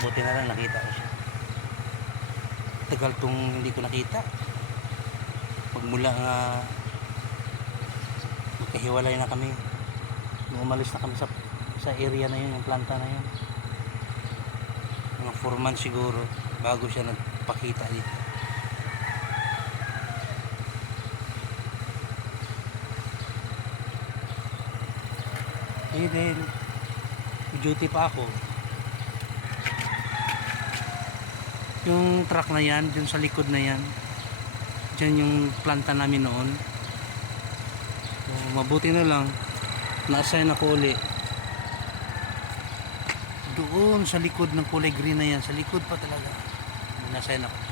Buti na lang nakita ko siya. Tagal tong hindi ko nakita. Pagmula nga magkahiwalay na kami. Nung umalis na kami sa sa area na yun, yung planta na yun. Mga 4 months siguro bago siya nagpakita dito. Eh may duty pa ako. Yung truck na yan, dyan sa likod na yan. Dyan yung planta namin noon. So, mabuti na lang, na-assign ako uli. Doon sa likod ng kulay green na yan, sa likod pa talaga. Na-assign ako.